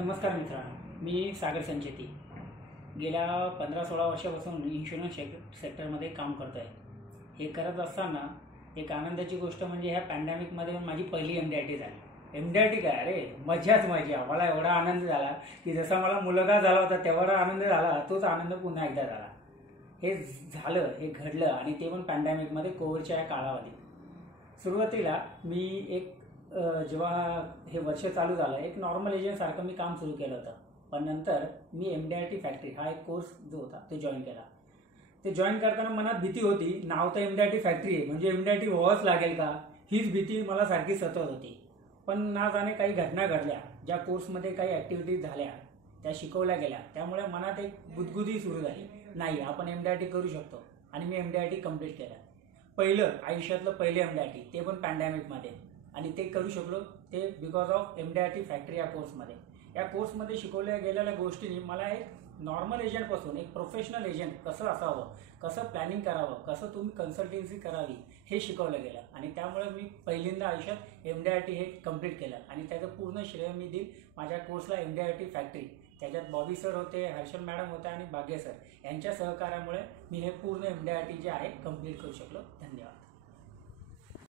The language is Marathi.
नमस्कार मित्रांनो, मी सागर संचेती गेल्या 15-16 वर्षापासून इन्शुरन्स सेक्टरमध्ये काम करतो आहे। हे करत असताना एक आनंदाची गोष्ट म्हणजे ह्या पॅन्डेमिकमध्ये माझी पहिली MDIT झाली। MDIT काय अरे मजाच मजा, मला एवढा आनंद झाला की जसा मला मुलगा झाला होता तेवढा आनंद झाला, तोच आनंद पुन्हा एकदा झाला। हे झालं, हे घडलं आणि ते पण पॅन्डेमिकमध्ये कोविडच्या या कालावधीत। सुरुवातीला मी एक जेव्हा हे वर्ष चालू झालं एक नॉर्मल एजंट सारखं मी काम सुरू केलं होतं, पण नंतर मी MDIT फॅक्टरी हा एक कोर्स जो होता तो जॉईन केला। ते जॉईन करताना मनात भीती होती, नाव तर MDIT फॅक्टरी आहे म्हणजे MDIT व्हावंच लागेल का, हीच भीती मला सारखी सतत होती। पण ना जाणे काही घटना घडल्या, ज्या कोर्समध्ये काही ॲक्टिव्हिटीज झाल्या त्या शिकवल्या गेल्या, त्यामुळे मनात एक गुदगुदी सुरू झाली, नाही आपण MDIT करू शकतो। आणि मी MDIT कंप्लीट केलं, पहिलं आयुष्यातलं पहिले MDIT, ते पण पॅन्डेमिकमध्ये। आणि ते करू शकलो ते बिकॉज ऑफ MDIT फॅक्टरी या कोर्समध्ये। या कोर्समध्ये शिकवल्या गेलेल्या गोष्टींनी मला एक नॉर्मल एजंटपासून एक प्रोफेशनल एजंट कसं असावं, कसं प्लॅनिंग करावं, कसं तुम्ही कन्सल्टन्सी करावी हे शिकवलं गेलं। आणि त्यामुळे मी पहिल्यांदा आयुष्यात MDIT हे कंप्लीट केलं आणि त्याचं पूर्ण श्रेय मी देईल माझ्या कोर्सला MDIT फॅक्टरी। त्याच्यात बॉबी सर होते, हर्षल मॅडम होते आणि भाग्य सर यांच्या सहकार्यामुळे मी हे पूर्ण MDIT जे आहे कंप्लीट करू शकलो। धन्यवाद।